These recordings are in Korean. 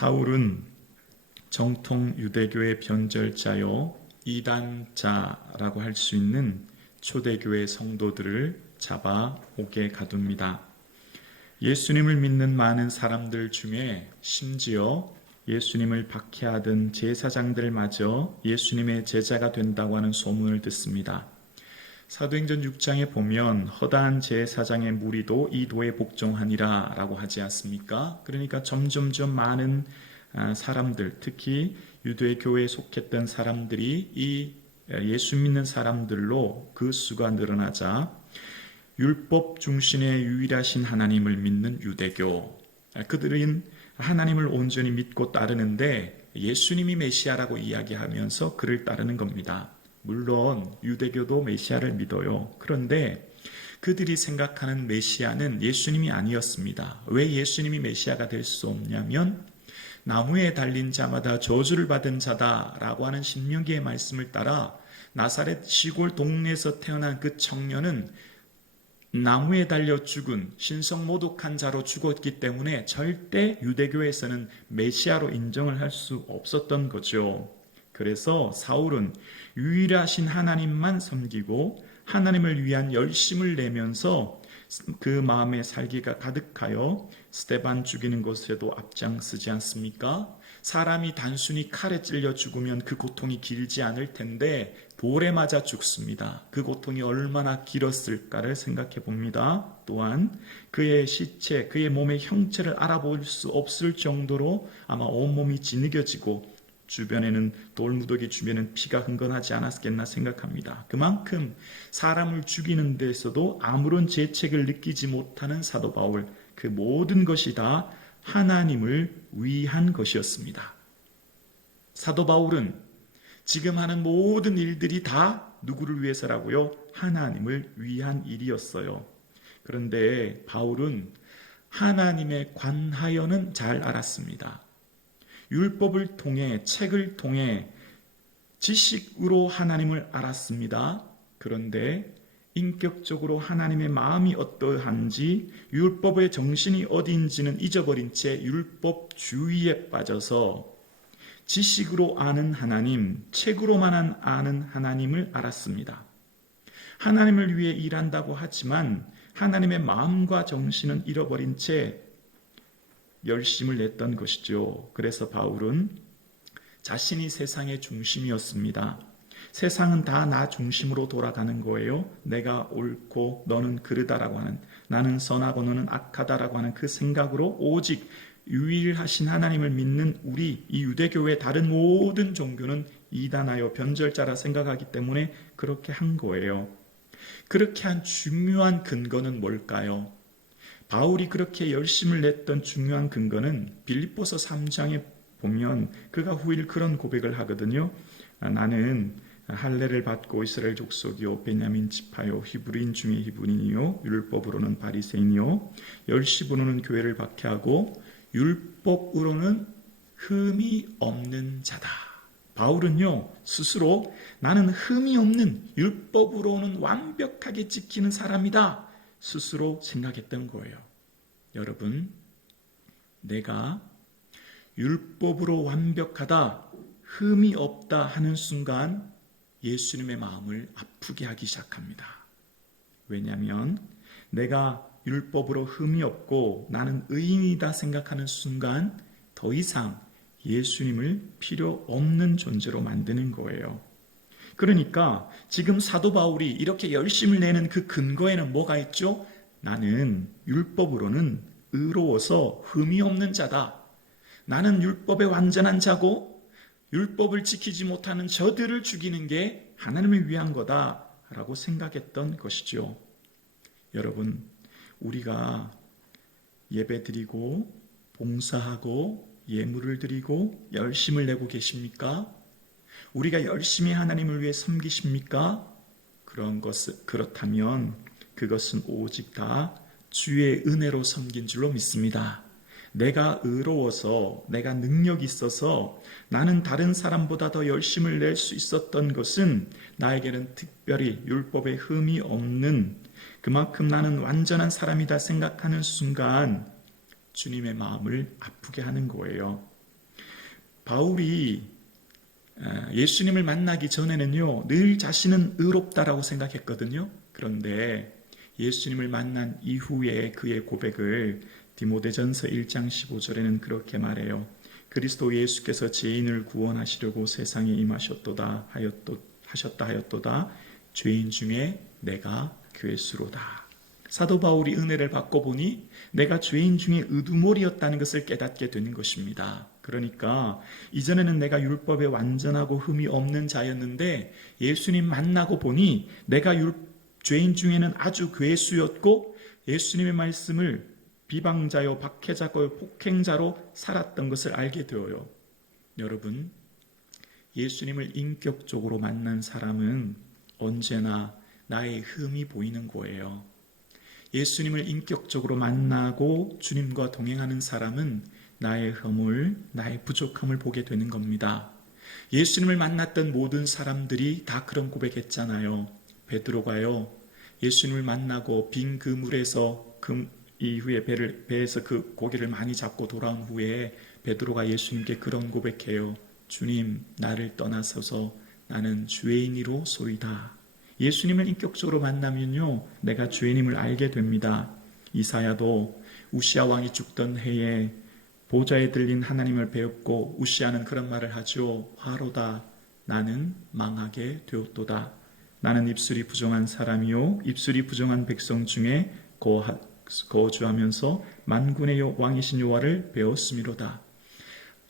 사울은 정통 유대교의 변절자요 이단자라고 할 수 있는 초대교회 성도들을 잡아오게 가둡니다. 예수님을 믿는 많은 사람들 중에 심지어 예수님을 박해하던 제사장들마저 예수님의 제자가 된다고 하는 소문을 듣습니다. 사도행전 6장에 보면 허다한 제사장의 무리도 이 도에 복종하니라 라고 하지 않습니까? 그러니까 점점점 많은 사람들, 특히 유대교회에 속했던 사람들이 이 예수 믿는 사람들로 그 수가 늘어나자 율법 중심의 유일하신 하나님을 믿는 유대교, 그들은 하나님을 온전히 믿고 따르는데 예수님이 메시아라고 이야기하면서 그를 따르는 겁니다. 물론 유대교도 메시아를 믿어요. 그런데 그들이 생각하는 메시아는 예수님이 아니었습니다. 왜 예수님이 메시아가 될 수 없냐면 나무에 달린 자마다 저주를 받은 자다라고 하는 신명기의 말씀을 따라 나사렛 시골 동네에서 태어난 그 청년은 나무에 달려 죽은 신성모독한 자로 죽었기 때문에 절대 유대교에서는 메시아로 인정을 할 수 없었던 거죠. 그래서 사울은 유일하신 하나님만 섬기고 하나님을 위한 열심을 내면서 그 마음에 살기가 가득하여 스데반 죽이는 것에도 앞장서지 않습니까? 사람이 단순히 칼에 찔려 죽으면 그 고통이 길지 않을 텐데 돌에 맞아 죽습니다. 그 고통이 얼마나 길었을까를 생각해 봅니다. 또한 그의 시체, 그의 몸의 형체를 알아볼 수 없을 정도로 아마 온몸이 지느겨지고 주변에는 돌무더기 주변에는 피가 흥건하지 않았겠나 생각합니다. 그만큼 사람을 죽이는 데서도 아무런 죄책을 느끼지 못하는 사도 바울, 그 모든 것이 다 하나님을 위한 것이었습니다. 사도 바울은 지금 하는 모든 일들이 다 누구를 위해서라고요? 하나님을 위한 일이었어요. 그런데 바울은 하나님에 관하여는 잘 알았습니다. 율법을 통해, 책을 통해 지식으로 하나님을 알았습니다. 그런데 인격적으로 하나님의 마음이 어떠한지, 율법의 정신이 어디인지는 잊어버린 채 율법주의에 빠져서 지식으로 아는 하나님, 책으로만 아는 하나님을 알았습니다. 하나님을 위해 일한다고 하지만 하나님의 마음과 정신은 잃어버린 채 열심을 냈던 것이죠. 그래서 바울은 자신이 세상의 중심이었습니다. 세상은 다 나 중심으로 돌아가는 거예요. 내가 옳고 너는 그르다라고 하는, 나는 선하고 너는 악하다라고 하는 그 생각으로 오직 유일하신 하나님을 믿는 우리 이 유대교의 다른 모든 종교는 이단하여 변절자라 생각하기 때문에 그렇게 한 거예요. 그렇게 한 중요한 근거는 뭘까요? 바울이 그렇게 열심을 냈던 중요한 근거는 빌립보서 3장에 보면 그가 후일 그런 고백을 하거든요. 나는 할례를 받고 이스라엘 족속이요 베냐민 지파요 히브리인 중에 히브리인이요 율법으로는 바리새인이요 열심으로는 교회를 박해하고 율법으로는 흠이 없는 자다. 바울은요 스스로 나는 흠이 없는, 율법으로는 완벽하게 지키는 사람이다 스스로 생각했던 거예요. 여러분, 내가 율법으로 완벽하다, 흠이 없다 하는 순간 예수님의 마음을 아프게 하기 시작합니다. 왜냐하면 내가 율법으로 흠이 없고 나는 의인이다 생각하는 순간 더 이상 예수님을 필요 없는 존재로 만드는 거예요. 그러니까 지금 사도 바울이 이렇게 열심을 내는 그 근거에는 뭐가 있죠? 나는 율법으로는 의로워서 흠이 없는 자다. 나는 율법의 완전한 자고 율법을 지키지 못하는 저들을 죽이는 게 하나님을 위한 거다라고 생각했던 것이죠. 여러분, 우리가 예배드리고 봉사하고 예물을 드리고 열심을 내고 계십니까? 우리가 열심히 하나님을 위해 섬기십니까? 그렇다면 그것은 오직 다 주의 은혜로 섬긴 줄로 믿습니다. 내가 의로워서, 내가 능력이 있어서 나는 다른 사람보다 더 열심을 낼 수 있었던 것은 나에게는 특별히 율법에 흠이 없는, 그만큼 나는 완전한 사람이다 생각하는 순간 주님의 마음을 아프게 하는 거예요. 바울이 예수님을 만나기 전에는요, 늘 자신은 의롭다라고 생각했거든요. 그런데 예수님을 만난 이후에 그의 고백을 디모데전서 1장 15절에는 그렇게 말해요. 그리스도 예수께서 죄인을 구원하시려고 세상에 임하셨다 하였도다. 죄인 중에 내가 괴수로다. 사도 바울이 은혜를 받고 보니 내가 죄인 중에 으두머리였다는 것을 깨닫게 되는 것입니다. 그러니까 이전에는 내가 율법에 완전하고 흠이 없는 자였는데 예수님 만나고 보니 내가 죄인 중에는 아주 괴수였고 예수님의 말씀을 비방자요 박해자고 폭행자로 살았던 것을 알게 되어요. 여러분, 예수님을 인격적으로 만난 사람은 언제나 나의 흠이 보이는 거예요. 예수님을 인격적으로 만나고 주님과 동행하는 사람은 나의 허물, 나의 부족함을 보게 되는 겁니다. 예수님을 만났던 모든 사람들이 다 그런 고백했잖아요. 베드로가요, 예수님을 만나고 빈 그 물에서 이후에 배에서 그 고기를 많이 잡고 돌아온 후에 베드로가 예수님께 그런 고백해요. 주님, 나를 떠나서서 나는 죄인이로 소이다. 예수님을 인격적으로 만나면요, 내가 죄인임을 알게 됩니다. 이사야도 우시아 왕이 죽던 해에 보좌에 들린 하나님을 배웠고 우시아는 그런 말을 하죠. 화로다, 나는 망하게 되었도다. 나는 입술이 부정한 사람이요 입술이 부정한 백성 중에 거주하면서 만군의 왕이신 여호와를 배웠음이로다.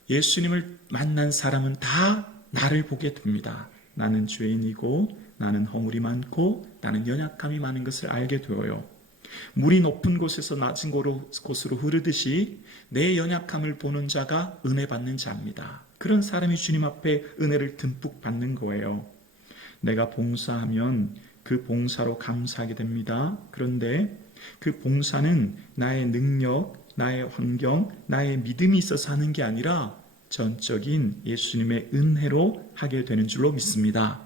예수님을 만난 사람은 다 나를 보게 됩니다. 나는 죄인이고 나는 허물이 많고 나는 연약함이 많은 것을 알게 되어요. 물이 높은 곳에서 낮은 곳으로 흐르듯이 내 연약함을 보는 자가 은혜 받는 자입니다. 그런 사람이 주님 앞에 은혜를 듬뿍 받는 거예요. 내가 봉사하면 그 봉사로 감사하게 됩니다. 그런데 그 봉사는 나의 능력, 나의 환경, 나의 믿음이 있어서 하는 게 아니라 전적인 예수님의 은혜로 하게 되는 줄로 믿습니다.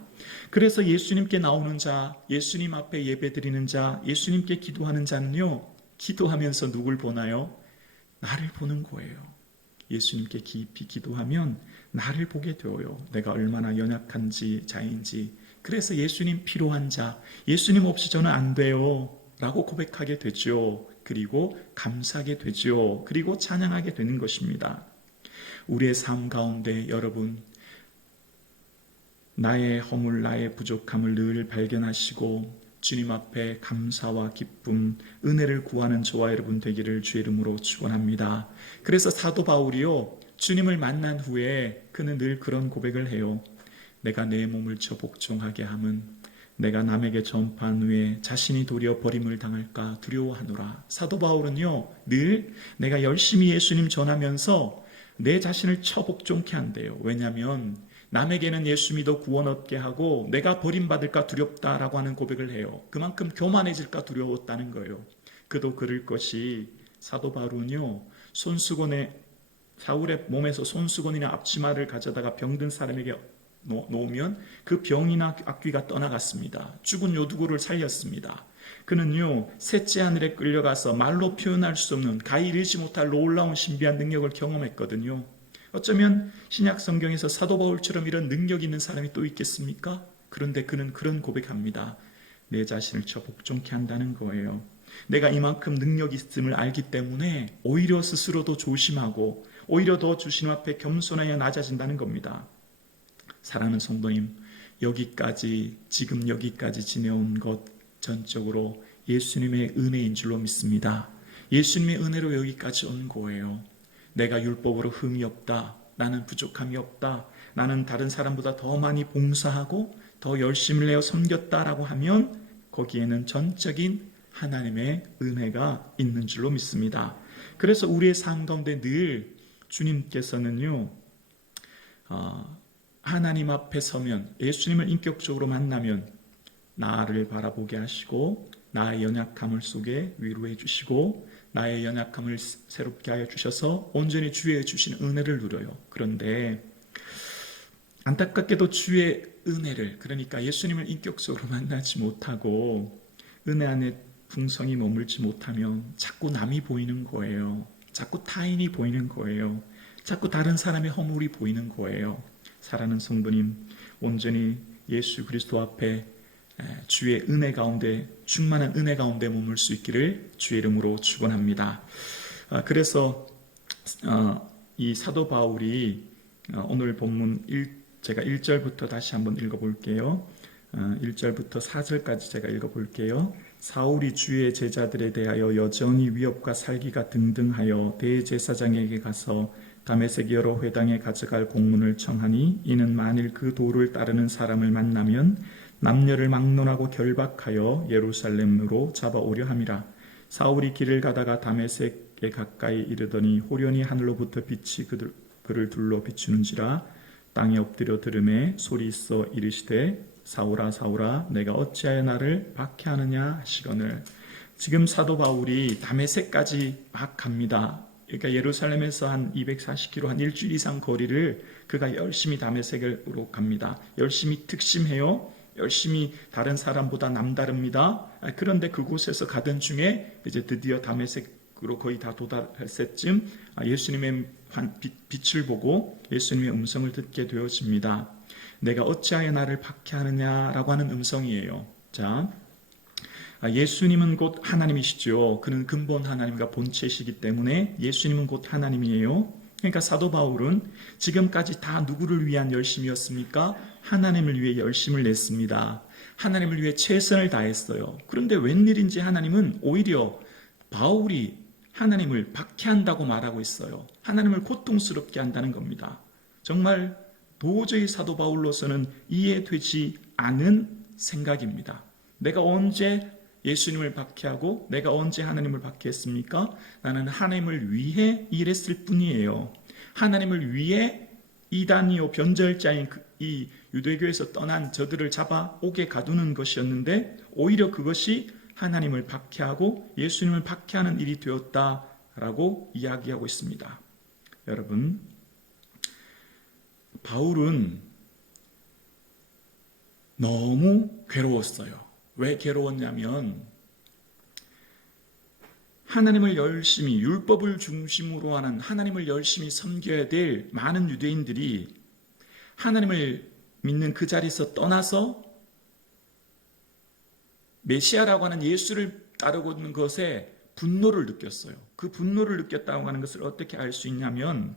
그래서 예수님께 나오는 자, 예수님 앞에 예배드리는 자, 예수님께 기도하는 자는요, 기도하면서 누굴 보나요? 나를 보는 거예요. 예수님께 깊이 기도하면 나를 보게 되어요. 내가 얼마나 연약한 자인지. 그래서 예수님 필요한 자, 예수님 없이 저는 안 돼요 라고 고백하게 되죠. 그리고 감사하게 되죠. 그리고 찬양하게 되는 것입니다. 우리의 삶 가운데 여러분, 나의 허물, 나의 부족함을 늘 발견하시고 주님 앞에 감사와 기쁨, 은혜를 구하는 저와 여러분 되기를 주의 이름으로 축원합니다. 그래서 사도 바울이요, 주님을 만난 후에 그는 늘 그런 고백을 해요. 내가 내 몸을 쳐 복종하게 함은 내가 남에게 전파한 후에 자신이 도리어 버림을 당할까 두려워하노라. 사도 바울은요, 늘 내가 열심히 예수님 전하면서 내 자신을 쳐 복종케 한대요. 왜냐하면 남에게는 예수 믿어 구원 얻게 하고 내가 버림받을까 두렵다라고 하는 고백을 해요. 그만큼 교만해질까 두려웠다는 거예요. 그도 그럴 것이 사도 바울은요, 사울의 몸에서 손수건이나 앞치마를 가져다가 병든 사람에게 놓으면 그 병이나 악귀가 떠나갔습니다. 죽은 요두고를 살렸습니다. 그는요, 셋째 하늘에 끌려가서 말로 표현할 수 없는 가히 이르지 못할 놀라운 신비한 능력을 경험했거든요. 어쩌면 신약 성경에서 사도 바울처럼 이런 능력이 있는 사람이 또 있겠습니까? 그런데 그는 그런 고백합니다. 내 자신을 쳐 복종케 한다는 거예요. 내가 이만큼 능력이 있음을 알기 때문에 오히려 스스로도 조심하고 오히려 더 주님 앞에 겸손하여 낮아진다는 겁니다. 사랑하는 성도님, 지금 여기까지 지내온 것 전적으로 예수님의 은혜인 줄로 믿습니다. 예수님의 은혜로 여기까지 온 거예요. 내가 율법으로 흠이 없다, 나는 부족함이 없다, 나는 다른 사람보다 더 많이 봉사하고 더 열심을 내어 섬겼다라고 하면 거기에는 전적인 하나님의 은혜가 있는 줄로 믿습니다. 그래서 우리의 삶 가운데 늘 주님께서는요, 하나님 앞에 서면, 예수님을 인격적으로 만나면 나를 바라보게 하시고 나의 연약함을 속에 위로해 주시고 나의 연약함을 새롭게 하여 주셔서 온전히 주의 주신 은혜를 누려요. 그런데 안타깝게도 주의 은혜를, 그러니까 예수님을 인격적으로 만나지 못하고 은혜 안에 풍성히 머물지 못하면 자꾸 남이 보이는 거예요. 자꾸 타인이 보이는 거예요. 자꾸 다른 사람의 허물이 보이는 거예요. 사랑하는 성도님, 온전히 예수 그리스도 앞에 주의 은혜 가운데, 충만한 은혜 가운데 머물 수 있기를 주의 이름으로 축원합니다. 그래서 이 사도 바울이 오늘 본문 제가 1절부터 다시 한번 읽어볼게요. 1절부터 4절까지 제가 읽어볼게요. 사울이 주의 제자들에 대하여 여전히 위협과 살기가 등등하여 대제사장에게 가서 다메섹 여러 회당에 가져갈 공문을 청하니, 이는 만일 그 도를 따르는 사람을 만나면 남녀를 막론하고 결박하여 예루살렘으로 잡아오려 함이라. 사울이 길을 가다가 다메섹에 가까이 이르더니 호련히 하늘로부터 빛이 그를 둘러 비추는지라. 땅에 엎드려 들음에 소리 있어 이르시되 사울아 사울아 내가 어찌하여 나를 박해하느냐 하시거늘. 지금 사도 바울이 다메섹까지 막 갑니다. 그러니까 예루살렘에서 한 240km, 한 일주일 이상 거리를 그가 열심히 다메섹으로 갑니다. 열심히 특심해요. 열심히 다른 사람보다 남다릅니다. 그런데 그곳에서 가던 중에 이제 드디어 다메섹으로 거의 다 도달할 때쯤 예수님의 빛을 보고 예수님의 음성을 듣게 되어집니다. 내가 어찌하여 나를 박해하느냐라고 하는 음성이에요. 자, 예수님은 곧 하나님이시죠. 그는 근본 하나님과 본체시기 때문에 예수님은 곧 하나님이에요. 그러니까 사도 바울은 지금까지 다 누구를 위한 열심이었습니까? 하나님을 위해 열심을 냈습니다. 하나님을 위해 최선을 다했어요. 그런데 웬일인지 하나님은 오히려 바울이 하나님을 박해한다고 말하고 있어요. 하나님을 고통스럽게 한다는 겁니다. 정말 도저히 사도 바울로서는 이해되지 않은 생각입니다. 내가 언제 예수님을 박해하고 내가 언제 하나님을 박해했습니까? 나는 하나님을 위해 일했을 뿐이에요. 하나님을 위해 이단이요 변절자인 이 유대교에서 떠난 저들을 잡아 옥에 가두는 것이었는데, 오히려 그것이 하나님을 박해하고 예수님을 박해하는 일이 되었다라고 이야기하고 있습니다. 여러분, 바울은 너무 괴로웠어요. 왜 괴로웠냐면 하나님을 열심히, 율법을 중심으로 하는 하나님을 열심히 섬겨야 될 많은 유대인들이 하나님을 믿는 그 자리에서 떠나서 메시아라고 하는 예수를 따르고 있는 것에 분노를 느꼈어요. 그 분노를 느꼈다고 하는 것을 어떻게 알 수 있냐면,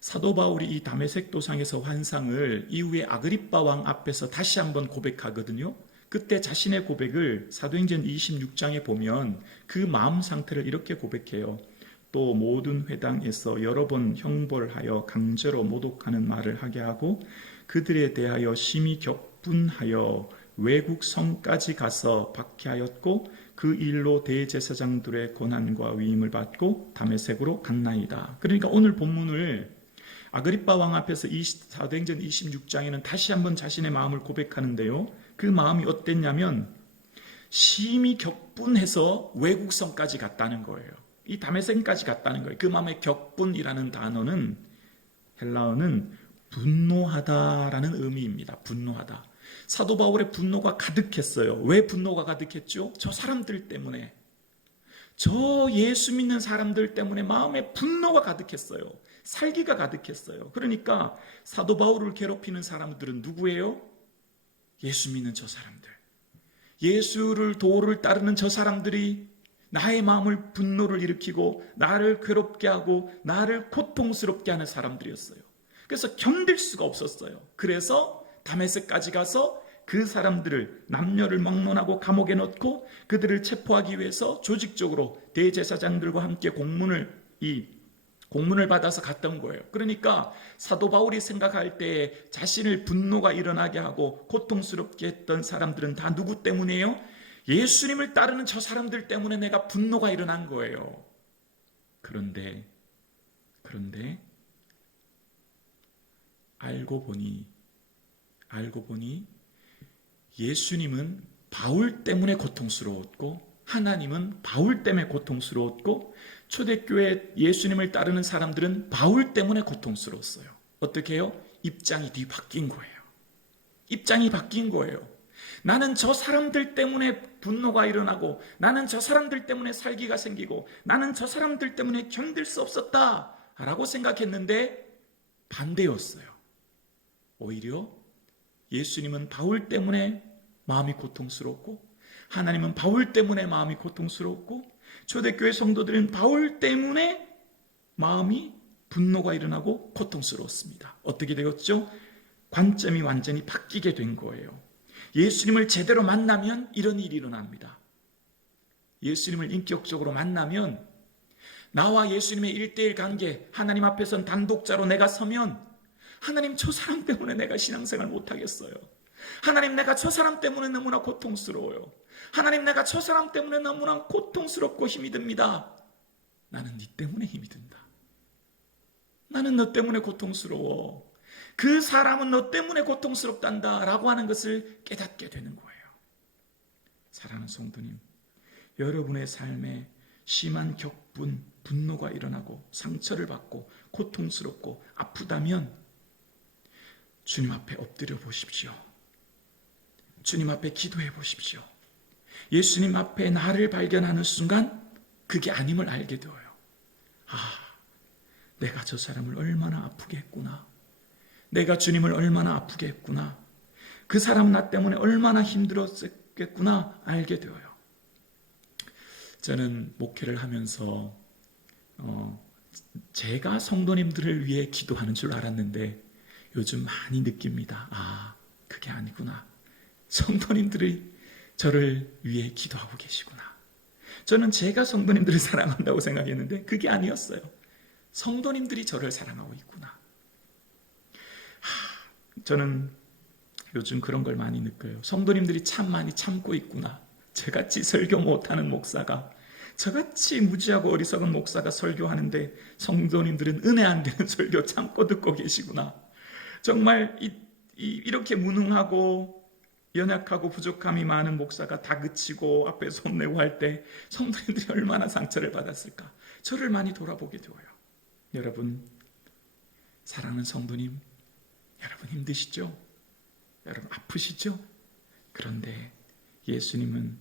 사도 바울이 이 다메섹 도상에서 환상을 이후에 아그리빠 왕 앞에서 다시 한번 고백하거든요. 그때 자신의 고백을 사도행전 26장에 보면 그 마음 상태를 이렇게 고백해요. 또 모든 회당에서 여러 번 형벌하여 강제로 모독하는 말을 하게 하고 그들에 대하여 심히 격분하여 외국 성까지 가서 박해하였고 그 일로 대제사장들의 고난과 위임을 받고 다메섹으로 갔나이다. 그러니까 오늘 본문을 아그리빠 왕 앞에서 사도행전 26장에는 다시 한번 자신의 마음을 고백하는데요. 그 마음이 어땠냐면 심히 격분해서 외국성까지 갔다는 거예요. 이 다메섹까지 갔다는 거예요. 그 마음의 격분이라는 단어는 헬라어는 분노하다라는 의미입니다. 분노하다. 사도 바울의 분노가 가득했어요. 왜 분노가 가득했죠? 저 사람들 때문에, 저 예수 믿는 사람들 때문에 마음에 분노가 가득했어요. 살기가 가득했어요. 그러니까 사도 바울을 괴롭히는 사람들은 누구예요? 예수 믿는 저 사람들, 예수를 도를 따르는 저 사람들이 나의 마음을 분노를 일으키고 나를 괴롭게 하고 나를 고통스럽게 하는 사람들이었어요. 그래서 견딜 수가 없었어요. 그래서 다메섹까지 가서 그 사람들을 남녀를 막론하고 감옥에 넣고 그들을 체포하기 위해서 조직적으로 대제사장들과 함께 공문을 받아서 갔던 거예요. 그러니까 사도 바울이 생각할 때 자신을 분노가 일어나게 하고 고통스럽게 했던 사람들은 다 누구 때문이에요? 예수님을 따르는 저 사람들 때문에 내가 분노가 일어난 거예요. 그런데 알고 보니 예수님은 바울 때문에 고통스러웠고 하나님은 바울 때문에 고통스러웠고 초대교회 예수님을 따르는 사람들은 바울 때문에 고통스러웠어요. 어떻게 해요? 입장이 뒤바뀐 거예요. 입장이 바뀐 거예요. 나는 저 사람들 때문에 분노가 일어나고 나는 저 사람들 때문에 살기가 생기고 나는 저 사람들 때문에 견딜 수 없었다 라고 생각했는데 반대였어요. 오히려 예수님은 바울 때문에 마음이 고통스럽고, 하나님은 바울 때문에 마음이 고통스럽고, 초대교회 성도들은 바울 때문에 마음이 분노가 일어나고 고통스러웠습니다. 어떻게 되었죠? 관점이 완전히 바뀌게 된 거예요. 예수님을 제대로 만나면 이런 일이 일어납니다. 예수님을 인격적으로 만나면, 나와 예수님의 1:1 관계, 하나님 앞에선 단독자로 내가 서면, 하나님 저 사람 때문에 내가 신앙생활 못하겠어요. 하나님 내가 저 사람 때문에 너무나 고통스러워요. 하나님 내가 저 사람 때문에 너무나 고통스럽고 힘이 듭니다. 나는 네 때문에 힘이 든다. 나는 너 때문에 고통스러워. 그 사람은 너 때문에 고통스럽단다 라고 하는 것을 깨닫게 되는 거예요. 사랑하는 성도님, 여러분의 삶에 심한 격분, 분노가 일어나고 상처를 받고 고통스럽고 아프다면 주님 앞에 엎드려 보십시오. 주님 앞에 기도해 보십시오. 예수님 앞에 나를 발견하는 순간 그게 아님을 알게 되어요. 내가 저 사람을 얼마나 아프게 했구나. 내가 주님을 얼마나 아프게 했구나. 그 사람 나 때문에 얼마나 힘들었겠구나 알게 되어요. 저는 목회를 하면서 제가 성도님들을 위해 기도하는 줄 알았는데 요즘 많이 느낍니다. 그게 아니구나. 성도님들이 저를 위해 기도하고 계시구나. 저는 제가 성도님들을 사랑한다고 생각했는데 그게 아니었어요. 성도님들이 저를 사랑하고 있구나. 저는 요즘 그런 걸 많이 느껴요. 성도님들이 참 많이 참고 있구나. 저같이 설교 못하는 목사가, 저같이 무지하고 어리석은 목사가 설교하는데 성도님들은 은혜 안 되는 설교 참고 듣고 계시구나. 정말 이렇게 무능하고 연약하고 부족함이 많은 목사가 다그치고 앞에서 혼내고 할 때 성도님들이 얼마나 상처를 받았을까. 저를 많이 돌아보게 되어요. 여러분, 사랑하는 성도님, 여러분 힘드시죠? 여러분 아프시죠? 그런데 예수님은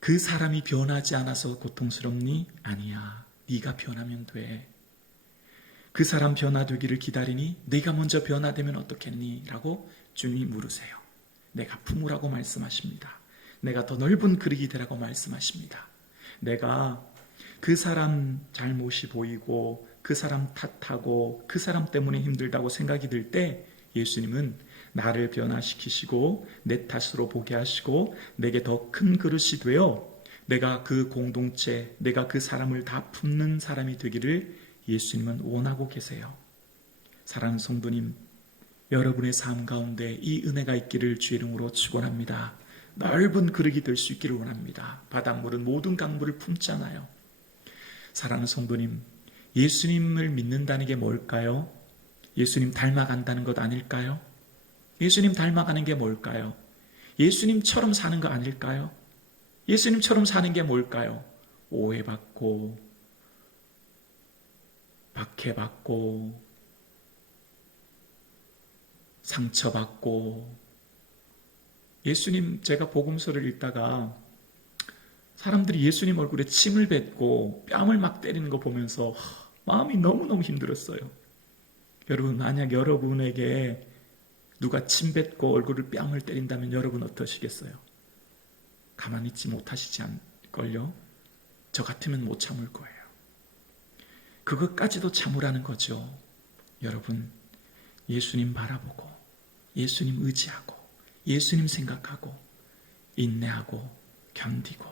그 사람이 변하지 않아서 고통스럽니? 아니야. 네가 변하면 돼. 그 사람 변화되기를 기다리니 네가 먼저 변화되면 어떻겠니? 라고 주님이 물으세요. 내가 품으라고 말씀하십니다. 내가 더 넓은 그릇이 되라고 말씀하십니다. 내가 그 사람 잘못이 보이고 그 사람 탓하고 그 사람 때문에 힘들다고 생각이 들 때 예수님은 나를 변화시키시고 내 탓으로 보게 하시고 내게 더 큰 그릇이 되어 내가 그 공동체, 내가 그 사람을 다 품는 사람이 되기를 예수님은 원하고 계세요. 사랑하는 성도님, 여러분의 삶 가운데 이 은혜가 있기를 주의 이름으로 축원합니다. 넓은 그릇이 될 수 있기를 원합니다. 바닷물은 모든 강물을 품잖아요. 사랑하는 성도님, 예수님을 믿는다는 게 뭘까요? 예수님 닮아간다는 것 아닐까요? 예수님 닮아가는 게 뭘까요? 예수님처럼 사는 거 아닐까요? 예수님처럼 사는 게 뭘까요? 오해받고 박해받고 상처받고. 예수님, 제가 복음서를 읽다가 사람들이 예수님 얼굴에 침을 뱉고 뺨을 막 때리는 거 보면서 마음이 너무너무 힘들었어요. 여러분, 만약 여러분에게 누가 침 뱉고 얼굴을 뺨을 때린다면 여러분 어떠시겠어요? 가만히 있지 못하시지 않을걸요? 저 같으면 못 참을 거예요. 그것까지도 참으라는 거죠. 여러분, 예수님 바라보고 예수님 의지하고 예수님 생각하고 인내하고 견디고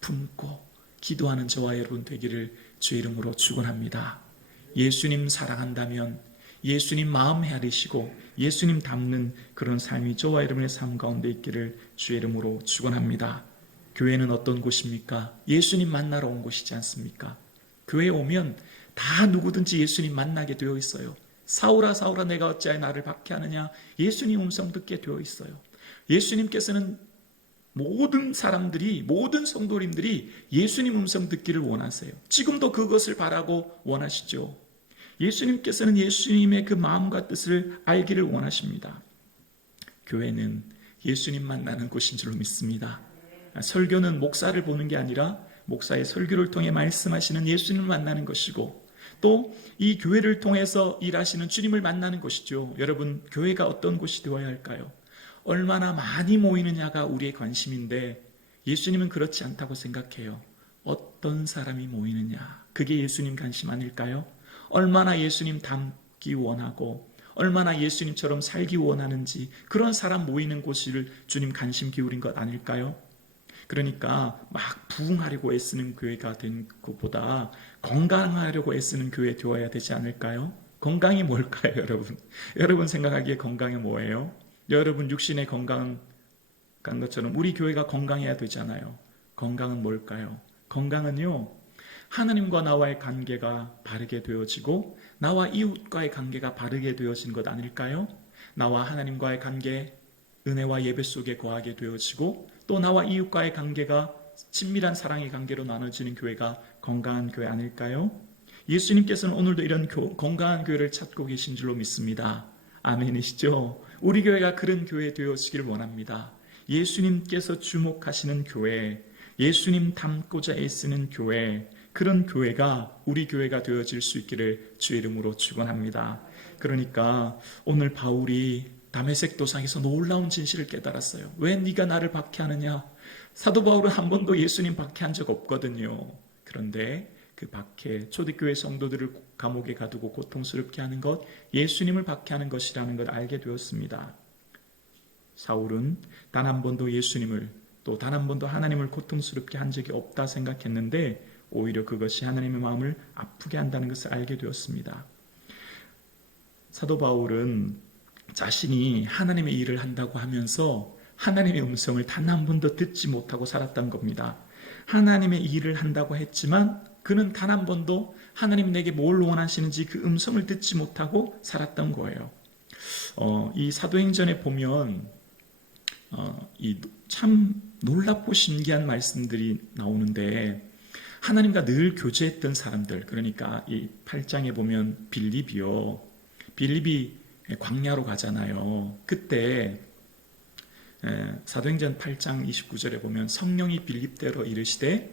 품고 기도하는 저와 여러분 되기를 주의 이름으로 축원합니다. 예수님 사랑한다면 예수님 마음 헤아리시고 예수님 닮는 그런 삶이 저와 여러분의 삶 가운데 있기를 주의 이름으로 축원합니다. 교회는 어떤 곳입니까? 예수님 만나러 온 곳이지 않습니까? 교회에 오면 다 누구든지 예수님 만나게 되어 있어요. 사울아 사울아 내가 어찌하여 나를 박해하느냐. 예수님 음성 듣게 되어 있어요. 예수님께서는 모든 사람들이, 모든 성도님들이 예수님 음성 듣기를 원하세요. 지금도 그것을 바라고 원하시죠. 예수님께서는 예수님의 그 마음과 뜻을 알기를 원하십니다. 교회는 예수님 만나는 곳인 줄로 믿습니다. 설교는 목사를 보는 게 아니라 목사의 설교를 통해 말씀하시는 예수님을 만나는 것이고, 또 이 교회를 통해서 일하시는 주님을 만나는 곳이죠. 여러분, 교회가 어떤 곳이 되어야 할까요? 얼마나 많이 모이느냐가 우리의 관심인데 예수님은 그렇지 않다고 생각해요. 어떤 사람이 모이느냐, 그게 예수님 관심 아닐까요? 얼마나 예수님 닮기 원하고 얼마나 예수님처럼 살기 원하는지 그런 사람 모이는 곳을 주님 관심 기울인 것 아닐까요? 그러니까 막 부흥하려고 애쓰는 교회가 된 것보다 건강하려고 애쓰는 교회 되어야 되지 않을까요? 건강이 뭘까요, 여러분? 여러분 생각하기에 건강이 뭐예요? 여러분 육신의 건강한 것처럼 우리 교회가 건강해야 되잖아요. 건강은 뭘까요? 건강은요, 하나님과 나와의 관계가 바르게 되어지고 나와 이웃과의 관계가 바르게 되어진 것 아닐까요? 나와 하나님과의 관계, 은혜와 예배 속에 거하게 되어지고 또 나와 이웃과의 관계가 친밀한 사랑의 관계로 나눠지는 교회가 건강한 교회 아닐까요? 예수님께서는 오늘도 이런 건강한 교회를 찾고 계신 줄로 믿습니다. 아멘이시죠? 우리 교회가 그런 교회 되어지기를 원합니다. 예수님께서 주목하시는 교회, 예수님 닮고자 애쓰는 교회, 그런 교회가 우리 교회가 되어질 수 있기를 주의 이름으로 축원합니다. 그러니까 오늘 바울이 다메섹 도상에서 놀라운 진실을 깨달았어요. 왜 네가 나를 박해하느냐? 사도 바울은 한 번도 예수님 박해한 적 없거든요. 그런데 그 박해, 초대교회 성도들을 감옥에 가두고 고통스럽게 하는 것, 예수님을 박해하는 것이라는 걸 알게 되었습니다. 사울은 단 한 번도 예수님을 또 단 한 번도 하나님을 고통스럽게 한 적이 없다 생각했는데 오히려 그것이 하나님의 마음을 아프게 한다는 것을 알게 되었습니다. 사도 바울은 자신이 하나님의 일을 한다고 하면서 하나님의 음성을 단 한 번도 듣지 못하고 살았던 겁니다. 하나님의 일을 한다고 했지만 그는 단 한 번도 하나님 내게 뭘 원하시는지 그 음성을 듣지 못하고 살았던 거예요. 이 사도행전에 보면 참 놀랍고 신기한 말씀들이 나오는데 하나님과 늘 교제했던 사람들, 그러니까 이 8장에 보면 빌립이 광야로 가잖아요. 그때 사도행전 8장 29절에 보면 성령이 빌립대로 이르시되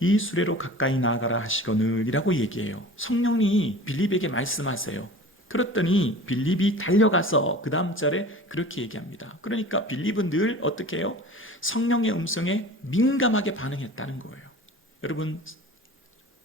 이 수레로 가까이 나아가라 하시거늘 이라고 얘기해요. 성령이 빌립에게 말씀하세요. 그랬더니 빌립이 달려가서 그 다음 절에 그렇게 얘기합니다. 그러니까 빌립은 늘 어떻게 해요? 성령의 음성에 민감하게 반응했다는 거예요. 여러분,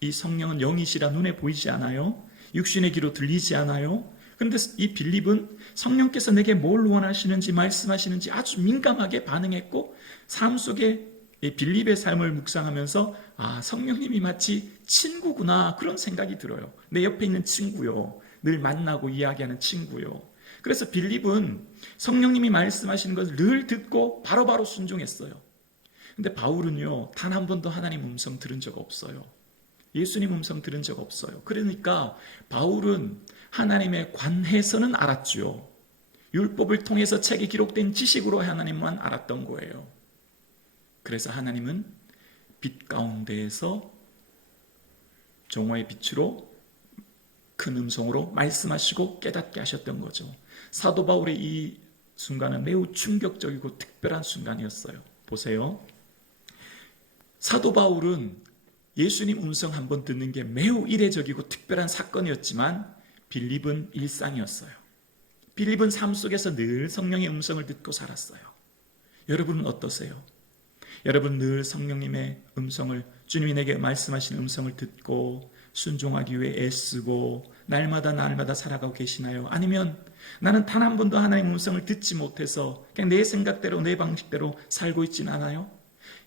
이 성령은 영이시라 눈에 보이지 않아요? 육신의 귀로 들리지 않아요? 그런데 이 빌립은 성령께서 내게 뭘 원하시는지 말씀하시는지 아주 민감하게 반응했고 삶 속에 이 빌립의 삶을 묵상하면서 성령님이 마치 친구구나 그런 생각이 들어요. 내 옆에 있는 친구요. 늘 만나고 이야기하는 친구요. 그래서 빌립은 성령님이 말씀하시는 것을 늘 듣고 바로바로 순종했어요. 근데 바울은요, 단 한 번도 하나님 음성 들은 적 없어요. 예수님 음성 들은 적 없어요. 그러니까 바울은 하나님에 관해서는 알았죠. 율법을 통해서 책에 기록된 지식으로 하나님만 알았던 거예요. 그래서 하나님은 빛 가운데에서 정오의 빛으로 큰 음성으로 말씀하시고 깨닫게 하셨던 거죠. 사도 바울의 이 순간은 매우 충격적이고 특별한 순간이었어요. 보세요. 사도 바울은 예수님 음성 한번 듣는 게 매우 이례적이고 특별한 사건이었지만 빌립은 일상이었어요. 빌립은 삶 속에서 늘 성령의 음성을 듣고 살았어요. 여러분은 어떠세요? 여러분 늘 성령님의 음성을, 주님이 내게 말씀하시는 음성을 듣고 순종하기 위해 애쓰고 날마다 살아가고 계시나요? 아니면 나는 단 한 번도 하나님의 음성을 듣지 못해서 그냥 내 생각대로 내 방식대로 살고 있진 않아요?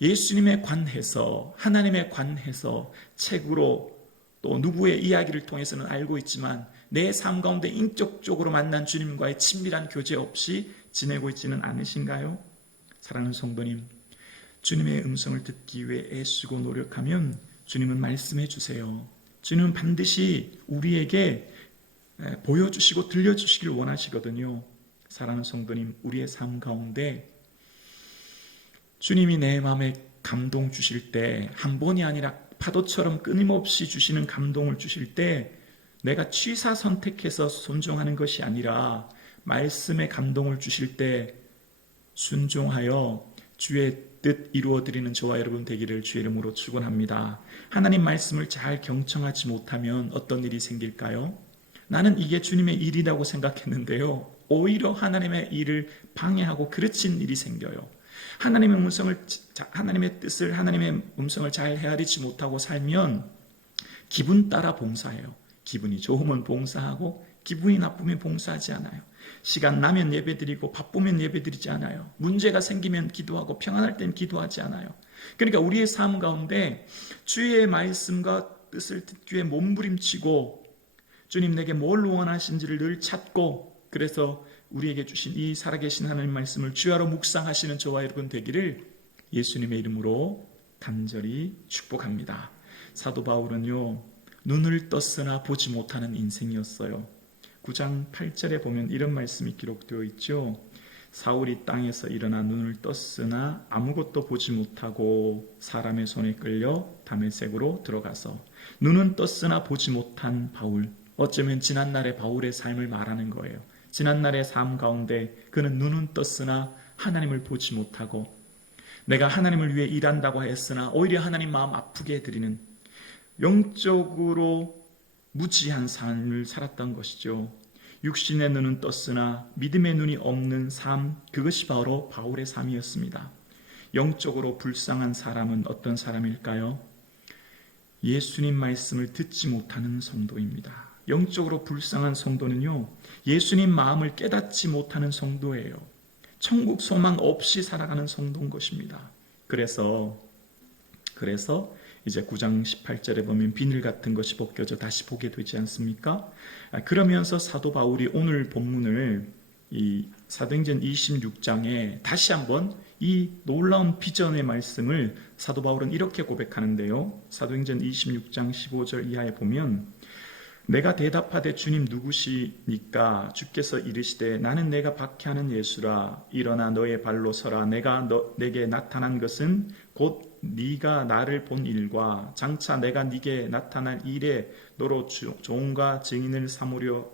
예수님에 관해서, 하나님에 관해서 책으로 또 누구의 이야기를 통해서는 알고 있지만 내 삶 가운데 인격적으로 만난 주님과의 친밀한 교제 없이 지내고 있지는 않으신가요? 사랑하는 성도님, 주님의 음성을 듣기 위해 애쓰고 노력하면 주님은 말씀해 주세요. 주님은 반드시 우리에게 보여주시고 들려주시길 원하시거든요. 사랑하는 성도님, 우리의 삶 가운데 주님이 내 마음에 감동 주실 때, 한 번이 아니라 파도처럼 끊임없이 주시는 감동을 주실 때 내가 취사 선택해서 순종하는 것이 아니라 말씀의 감동을 주실 때 순종하여 주의 뜻 이루어드리는 저와 여러분 되기를 주의 이름으로 축원합니다. 하나님 말씀을 잘 경청하지 못하면 어떤 일이 생길까요? 나는 이게 주님의 일이라고 생각했는데요, 오히려 하나님의 일을 방해하고 그르친 일이 생겨요. 하나님의 하나님의 뜻을, 하나님의 음성을 잘 헤아리지 못하고 살면 기분 따라 봉사해요. 기분이 좋으면 봉사하고 기분이 나쁘면 봉사하지 않아요. 시간 나면 예배드리고 바쁘면 예배드리지 않아요. 문제가 생기면 기도하고 평안할 땐 기도하지 않아요. 그러니까 우리의 삶 가운데 주의 말씀과 뜻을 듣기 위해 몸부림치고 주님 내게 뭘 원하신지를 늘 찾고, 그래서 우리에게 주신 이 살아계신 하나님 말씀을 주야로 묵상하시는 저와 여러분 되기를 예수님의 이름으로 간절히 축복합니다. 사도 바울은요, 눈을 떴으나 보지 못하는 인생이었어요. 9장 8절에 보면 이런 말씀이 기록되어 있죠. 사울이 땅에서 일어나 눈을 떴으나 아무것도 보지 못하고 사람의 손에 끌려 다메섹으로 들어가서. 눈은 떴으나 보지 못한 바울, 어쩌면 지난날의 바울의 삶을 말하는 거예요. 지난날의 삶 가운데 그는 눈은 떴으나 하나님을 보지 못하고, 내가 하나님을 위해 일한다고 했으나 오히려 하나님 마음 아프게 해드리는 영적으로 무지한 삶을 살았던 것이죠. 육신의 눈은 떴으나 믿음의 눈이 없는 삶, 그것이 바로 바울의 삶이었습니다. 영적으로 불쌍한 사람은 어떤 사람일까요? 예수님 말씀을 듣지 못하는 성도입니다. 영적으로 불쌍한 성도는요, 예수님 마음을 깨닫지 못하는 성도예요. 천국 소망 없이 살아가는 성도인 것입니다. 그래서 이제 9장 18절에 보면 비늘 같은 것이 벗겨져 다시 보게 되지 않습니까? 그러면서 사도 바울이 오늘 본문을 이 사도행전 26장에 다시 한번 이 놀라운 비전의 말씀을 사도 바울은 이렇게 고백하는데요. 사도행전 26장 15절 이하에 보면, 내가 대답하되 주님 누구시니까? 주께서 이르시되 나는 내가 박해하는 예수라. 일어나 너의 발로 서라. 내가 내게 나타난 것은 곧 네가 나를 본 일과 장차 내가 네게 나타날 일에 너로 종과 증인을 삼으려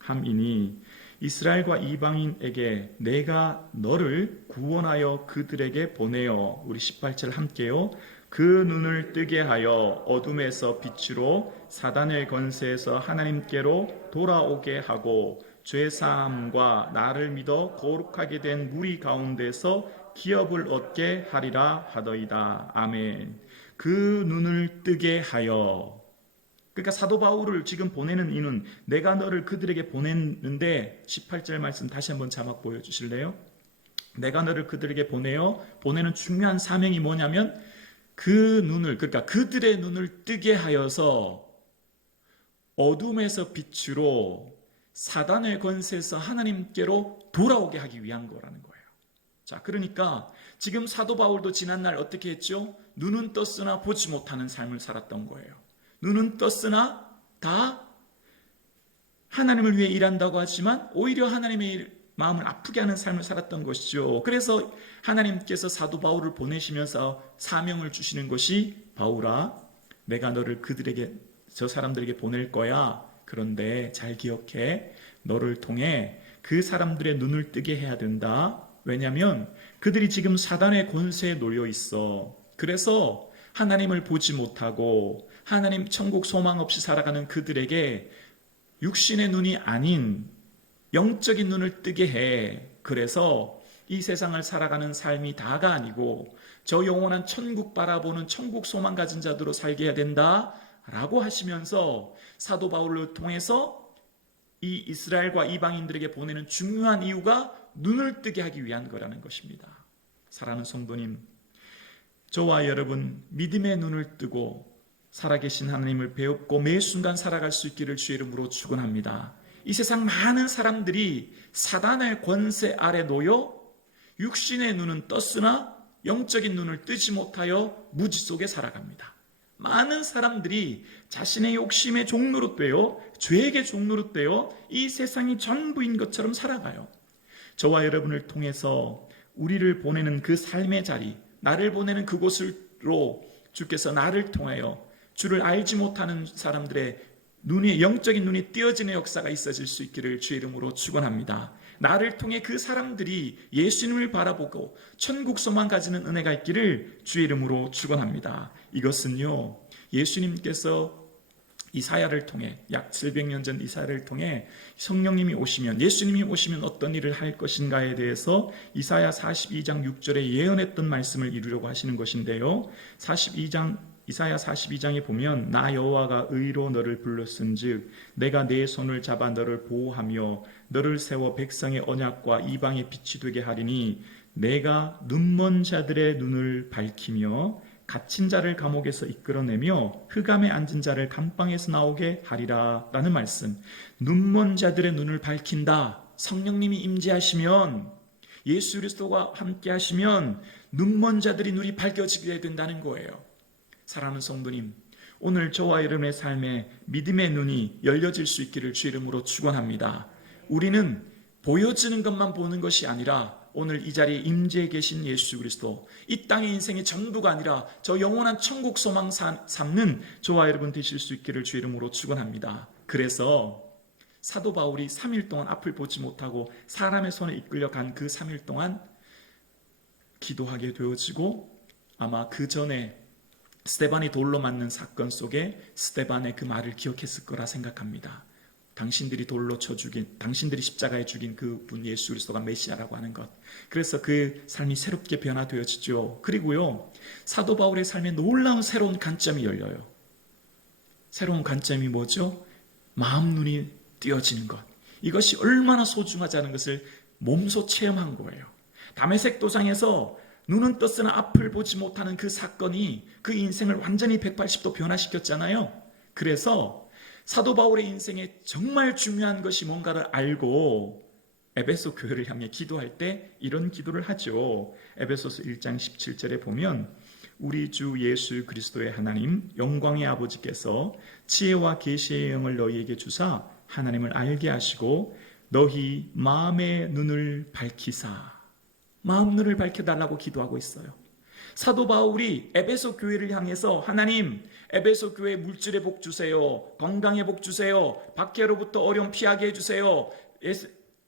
함이니, 이스라엘과 이방인에게 내가 너를 구원하여 그들에게 보내어. 우리 18절 함께요. 그 눈을 뜨게 하여 어둠에서 빛으로 사단의 권세에서 하나님께로 돌아오게 하고, 죄사함과 나를 믿어 거룩하게 된 무리 가운데서 기업을 얻게 하리라 하더이다. 아멘. 그 눈을 뜨게 하여. 그러니까 사도 바울을 지금 보내는 이는, 내가 너를 그들에게 보냈는데, 18절 말씀 다시 한번 자막 보여주실래요? 내가 너를 그들에게 보내는 중요한 사명이 뭐냐면, 그 눈을, 그러니까 그들의 눈을 뜨게 하여서 어둠에서 빛으로 사단의 권세에서 하나님께로 돌아오게 하기 위한 거라는 거예요. 자, 그러니까 지금 사도 바울도 지난날 어떻게 했죠? 눈은 떴으나 보지 못하는 삶을 살았던 거예요. 눈은 떴으나 다 하나님을 위해 일한다고 하지만 오히려 하나님의 마음을 아프게 하는 삶을 살았던 것이죠. 그래서 하나님께서 사도 바울을 보내시면서 사명을 주시는 것이, 바울아, 내가 너를 저 사람들에게 보낼 거야. 그런데 잘 기억해. 너를 통해 그 사람들의 눈을 뜨게 해야 된다. 왜냐하면 그들이 지금 사단의 권세에 놓여 있어. 그래서 하나님을 보지 못하고 하나님 천국 소망 없이 살아가는 그들에게 육신의 눈이 아닌 영적인 눈을 뜨게 해. 그래서 이 세상을 살아가는 삶이 다가 아니고 저 영원한 천국 바라보는 천국 소망 가진 자들로 살게 해야 된다 라고 하시면서 사도 바울을 통해서 이 이스라엘과 이방인들에게 보내는 중요한 이유가 눈을 뜨게 하기 위한 거라는 것입니다. 사랑하는 성도님, 저와 여러분 믿음의 눈을 뜨고 살아계신 하나님을 배웠고 매 순간 살아갈 수 있기를 주의 이름으로 축원합니다. 이 세상 많은 사람들이 사단의 권세 아래 놓여 육신의 눈은 떴으나 영적인 눈을 뜨지 못하여 무지 속에 살아갑니다. 많은 사람들이 자신의 욕심의 종노릇되어 죄에게 종노릇되어 이 세상이 전부인 것처럼 살아가요. 저와 여러분을 통해서 우리를 보내는 그 삶의 자리, 나를 보내는 그곳으로 주께서 나를 통하여 주를 알지 못하는 사람들의 영적인 눈이 띄어지는 역사가 있어질 수 있기를 주의 이름으로 축원합니다. 나를 통해 그 사람들이 예수님을 바라보고 천국 소망 가지는 은혜가 있기를 주의 이름으로 축원합니다. 이것은요, 예수님께서 이사야를 통해 약 700년 전 이사야를 통해 성령님이 오시면, 예수님이 오시면 어떤 일을 할 것인가에 대해서 이사야 42장 6절에 예언했던 말씀을 이루려고 하시는 것인데요. 이사야 42장에 보면 나 여호와가 의로 너를 불렀은즉 내가 내 손을 잡아 너를 보호하며 너를 세워 백성의 언약과 이방의 빛이 되게 하리니 내가 눈먼 자들의 눈을 밝히며 갇힌 자를 감옥에서 이끌어내며 흑암에 앉은 자를 감방에서 나오게 하리라 라는 말씀. 눈먼 자들의 눈을 밝힌다. 성령님이 임재하시면, 예수 그리스도가 함께 하시면 눈먼 자들이 눈이 밝혀지게 된다는 거예요. 사랑하는 성도님, 오늘 저와 여러분의 삶에 믿음의 눈이 열려질 수 있기를 주 이름으로 축원합니다. 우리는 보여지는 것만 보는 것이 아니라 오늘 이 자리에 임재해 계신 예수 그리스도, 이 땅의 인생의 전부가 아니라 저 영원한 천국 소망 삼는 저와 여러분 되실 수 있기를 주 이름으로 축원합니다. 그래서 사도 바울이 3일 동안 앞을 보지 못하고 사람의 손에 이끌려 간 그 3일 동안 기도하게 되어지고, 아마 그 전에 스데반이 돌로 맞는 사건 속에 스데반의 그 말을 기억했을 거라 생각합니다. 당신들이 돌로 쳐 죽인, 당신들이 십자가에 죽인 그분 예수 그리스도가 메시아라고 하는 것. 그래서 그 삶이 새롭게 변화되어지죠. 그리고요, 사도 바울의 삶에 놀라운 새로운 관점이 열려요. 새로운 관점이 뭐죠? 마음 눈이 띄어지는 것. 이것이 얼마나 소중하자는 것을 몸소 체험한 거예요. 다메섹 도상에서 눈은 떴으나 앞을 보지 못하는 그 사건이 그 인생을 완전히 180도 변화시켰잖아요. 그래서 사도 바울의 인생에 정말 중요한 것이 뭔가를 알고 에베소 교회를 향해 기도할 때 이런 기도를 하죠. 에베소서 1장 17절에 보면 우리 주 예수 그리스도의 하나님 영광의 아버지께서 지혜와 계시의 영을 너희에게 주사 하나님을 알게 하시고 너희 마음의 눈을 밝히사, 마음 눈을 밝혀달라고 기도하고 있어요. 사도 바울이 에베소 교회를 향해서 하나님, 에베소 교회 물질의 복 주세요, 건강의 복 주세요, 박해로부터 어려움 피하게 해주세요,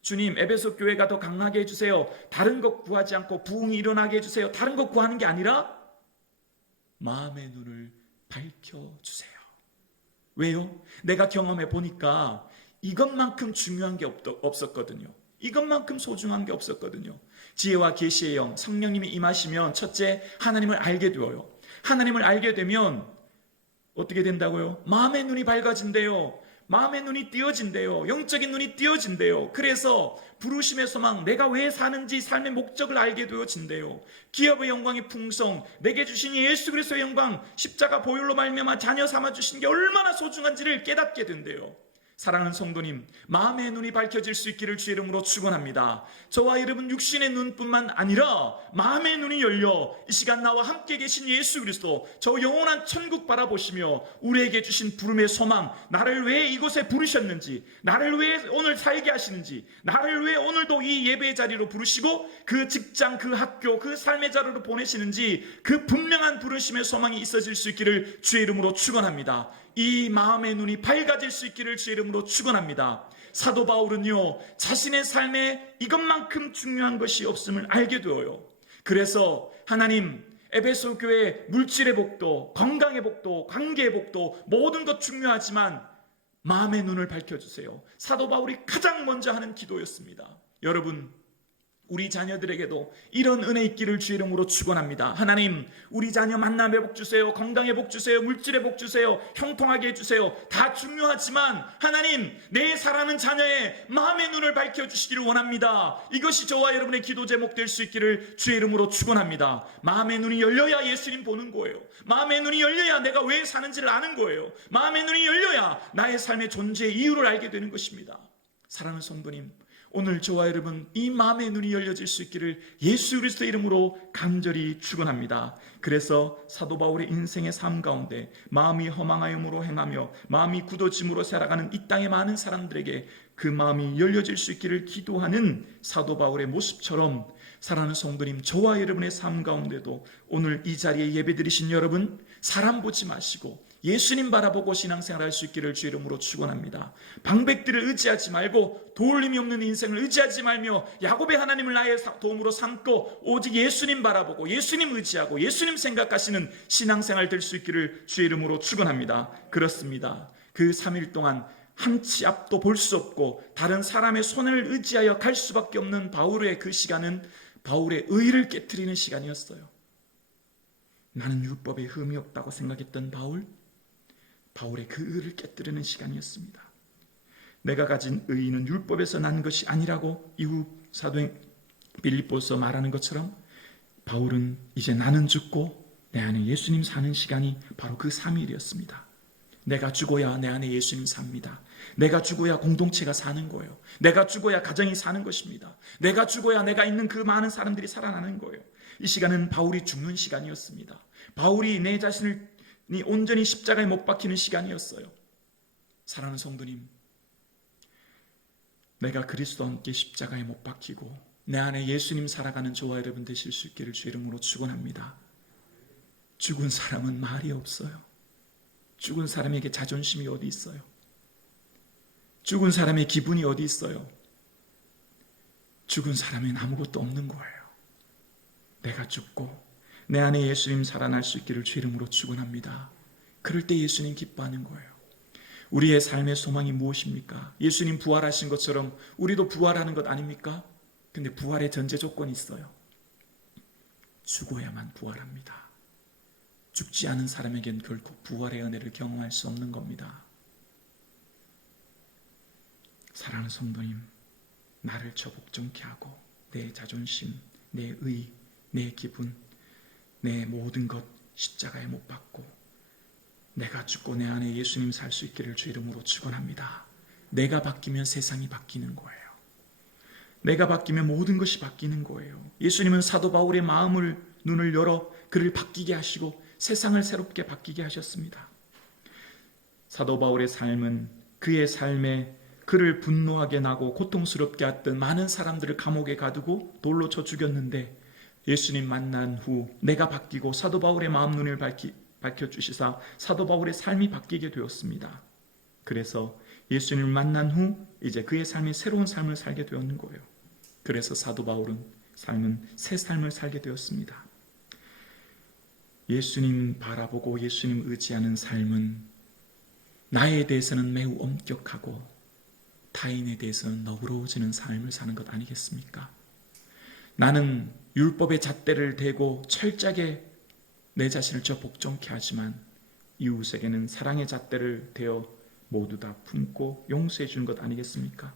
주님 에베소 교회가 더 강하게 해주세요, 다른 것 구하지 않고 부흥이 일어나게 해주세요, 다른 것 구하는 게 아니라 마음의 눈을 밝혀주세요. 왜요? 내가 경험해 보니까 이것만큼 중요한 게 없었거든요. 이것만큼 소중한 게 없었거든요. 지혜와 계시의 영, 성령님이 임하시면 첫째 하나님을 알게 되어요. 하나님을 알게 되면 어떻게 된다고요? 마음의 눈이 밝아진대요. 마음의 눈이 띄어진대요. 영적인 눈이 띄어진대요. 그래서 부르심의 소망, 내가 왜 사는지 삶의 목적을 알게 되어진대요. 기업의 영광의 풍성, 내게 주신 예수 그리스도의 영광, 십자가 보혈로 말미암아 자녀 삼아 주신 게 얼마나 소중한지를 깨닫게 된대요. 사랑하는 성도님, 마음의 눈이 밝혀질 수 있기를 주 이름으로 축원합니다. 저와 여러분 육신의 눈뿐만 아니라 마음의 눈이 열려 이 시간 나와 함께 계신 예수 그리스도, 저 영원한 천국 바라보시며 우리에게 주신 부름의 소망, 나를 왜 이곳에 부르셨는지, 나를 왜 오늘 살게 하시는지, 나를 왜 오늘도 이 예배의 자리로 부르시고 그 직장, 그 학교, 그 삶의 자리로 보내시는지 그 분명한 부르심의 소망이 있어질 수 있기를 주의 이름으로 축원합니다. 이 마음의 눈이 밝아질 수 있기를 주의 이름으로 축원합니다. 사도 바울은요, 자신의 삶에 이것만큼 중요한 것이 없음을 알게 되어요. 그래서 하나님, 에베소 교회 물질의 복도, 건강의 복도, 관계의 복도 모든 것 중요하지만 마음의 눈을 밝혀주세요. 사도 바울이 가장 먼저 하는 기도였습니다. 여러분, 우리 자녀들에게도 이런 은혜 있기를 주의 이름으로 축원합니다. 하나님, 우리 자녀 만남의 복 주세요, 건강의 복 주세요, 물질의 복 주세요, 형통하게 해주세요. 다 중요하지만 하나님, 내 사랑하는 자녀의 마음의 눈을 밝혀주시기를 원합니다. 이것이 저와 여러분의 기도 제목 될 수 있기를 주의 이름으로 축원합니다. 마음의 눈이 열려야 예수님 보는 거예요. 마음의 눈이 열려야 내가 왜 사는지를 아는 거예요. 마음의 눈이 열려야 나의 삶의 존재의 이유를 알게 되는 것입니다. 사랑하는 성도님, 오늘 저와 여러분 이 마음의 눈이 열려질 수 있기를 예수 그리스도의 이름으로 간절히 축원합니다. 그래서 사도 바울의 인생의 삶 가운데 마음이 허망하여으로 행하며 마음이 굳어짐으로 살아가는 이 땅의 많은 사람들에게 그 마음이 열려질 수 있기를 기도하는 사도 바울의 모습처럼 사랑하는 성도님, 저와 여러분의 삶 가운데도 오늘 이 자리에 예배드리신 여러분, 사람 보지 마시고 예수님 바라보고 신앙생활 할 수 있기를 주 이름으로 축원합니다. 방백들을 의지하지 말고 도울림이 없는 인생을 의지하지 말며 야곱의 하나님을 나의 도움으로 삼고 오직 예수님 바라보고 예수님 의지하고 예수님 생각하시는 신앙생활 될 수 있기를 주 이름으로 축원합니다. 그렇습니다. 그 3일 동안 한 치 앞도 볼 수 없고 다른 사람의 손을 의지하여 갈 수밖에 없는 바울의 그 시간은 바울의 의를 깨트리는 시간이었어요. 나는 율법에 흠이 없다고 생각했던 바울의 그 의를 깨뜨리는 시간이었습니다. 내가 가진 의는 율법에서 난 것이 아니라고 이후 사도 빌립보서 말하는 것처럼 바울은 이제 나는 죽고 내 안에 예수님 사는 시간이 바로 그 3일이었습니다. 내가 죽어야 내 안에 예수님 삽니다. 내가 죽어야 공동체가 사는 거예요. 내가 죽어야 가정이 사는 것입니다. 내가 죽어야 내가 있는 그 많은 사람들이 살아나는 거예요. 이 시간은 바울이 죽는 시간이었습니다. 바울이 내 자신을 온전히 십자가에 못 박히는 시간이었어요. 사랑하는 성도님, 내가 그리스도와 함께 십자가에 못 박히고 내 안에 예수님 살아가는 저와 여러분 되실 수 있기를 주 이름으로 축원합니다. 죽은 사람은 말이 없어요. 죽은 사람에게 자존심이 어디 있어요? 죽은 사람의 기분이 어디 있어요? 죽은 사람엔 아무것도 없는 거예요. 내가 죽고 내 안에 예수님 살아날 수 있기를 주 이름으로 축원합니다. 그럴 때 예수님 기뻐하는 거예요. 우리의 삶의 소망이 무엇입니까? 예수님 부활하신 것처럼 우리도 부활하는 것 아닙니까? 근데 부활의 전제 조건이 있어요. 죽어야만 부활합니다. 죽지 않은 사람에겐 결코 부활의 은혜를 경험할 수 없는 겁니다. 사랑하는 성도님, 나를 저복종케 하고 내 자존심, 내 의, 내 기분, 내 모든 것 십자가에 못 박고 내가 죽고 내 안에 예수님 살 수 있기를 주 이름으로 축원합니다. 내가 바뀌면 세상이 바뀌는 거예요. 내가 바뀌면 모든 것이 바뀌는 거예요. 예수님은 사도 바울의 눈을 열어 그를 바뀌게 하시고 세상을 새롭게 바뀌게 하셨습니다. 사도 바울의 삶은 그의 삶에 그를 분노하게 나고 고통스럽게 했던 많은 사람들을 감옥에 가두고 돌로 쳐 죽였는데 예수님 만난 후 내가 바뀌고 사도 바울의 눈을 밝혀주시사 사도 바울의 삶이 바뀌게 되었습니다. 그래서 예수님을 만난 후 이제 그의 삶이 새로운 삶을 살게 되었는 거예요. 그래서 사도 바울은 새 삶을 살게 되었습니다. 예수님 바라보고 예수님 의지하는 삶은 나에 대해서는 매우 엄격하고 타인에 대해서는 너그러워지는 삶을 사는 것 아니겠습니까? 나는 율법의 잣대를 대고 철저하게 내 자신을 저 복종케 하지만 이웃에게는 사랑의 잣대를 대어 모두 다 품고 용서해 주는 것 아니겠습니까?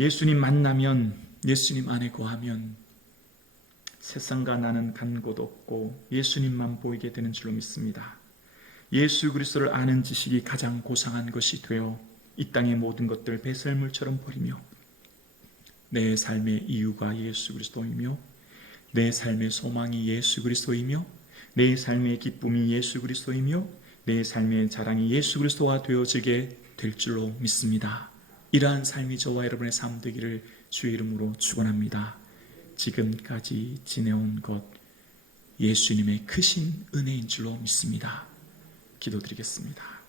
예수님 만나면, 예수님 안에 거하면 세상과 나는 간 곳 없고 예수님만 보이게 되는 줄로 믿습니다. 예수 그리스도를 아는 지식이 가장 고상한 것이 되어 이 땅의 모든 것들 배설물처럼 버리며 내 삶의 이유가 예수 그리스도이며 내 삶의 소망이 예수 그리스도이며 내 삶의 기쁨이 예수 그리스도이며 내 삶의 자랑이 예수 그리스도가 되어지게 될 줄로 믿습니다. 이러한 삶이 저와 여러분의 삶 되기를 주의 이름으로 축원합니다. 지금까지 지내온 것 예수님의 크신 은혜인 줄로 믿습니다. 기도드리겠습니다.